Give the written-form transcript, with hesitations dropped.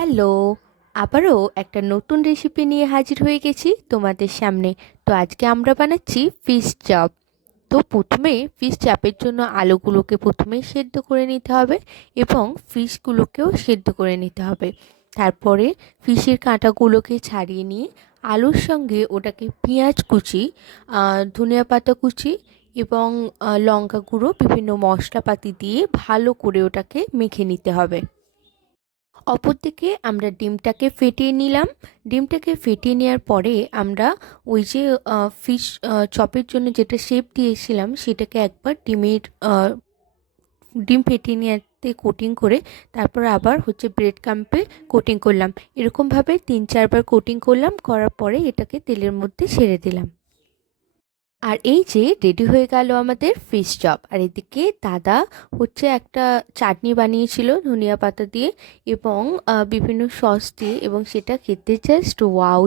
Hello! আবারও একটা নতুন রেসিপি নিয়ে হাজির হয়ে গেছি তোমাদের সামনে। তো আজকে আমরা বানাচ্ছি ফিশ চপ। তো প্রথমে ফিশ চাপের জন্য আলুগুলোকে প্রথমে সেদ্ধ করে নিতে হবে এবং ফিশগুলোকেও সেদ্ধ করে নিতে হবে। তারপরে ফিশের কাঁটাগুলোকে ছাড়িয়ে নিয়ে আলুর সঙ্গে ওটাকে পেঁয়াজ কুচি, ধনিয়া পাতা কুচি এবং লঙ্কা গুঁড়ো, বিভিন্ন মশলাপাতি দিয়ে ভালো করে ওটাকে মেখে নিতে হবে। অপরদিকে আমরা ডিমটাকে ফেটিয়ে নিলাম। ডিমটাকে ফেটিয়ে নেওয়ার পরে আমরা ওই যে ফিশ চপের জন্য যেটা শেপ দিয়েছিলাম সেটাকে একবার ডিম ফেটিয়ে নেওয়াতে কোটিং করে তারপর আবার ব্রেড ক্রাম্পে কোটিং করলাম। এরকমভাবে 3-4 বার কোটিং করলাম, করার পরে এটাকে তেলের মধ্যে ছেড়ে দিলাম। আর এই যে রেডি হয়ে গেল আমাদের ফিশ চপ। আর এদিকে দাদা একটা চাটনি বানিয়েছিল ধনিয়া পাতা দিয়ে এবং বিভিন্ন সস দিয়ে, এবং সেটা খেতে জাস্ট ওয়াও।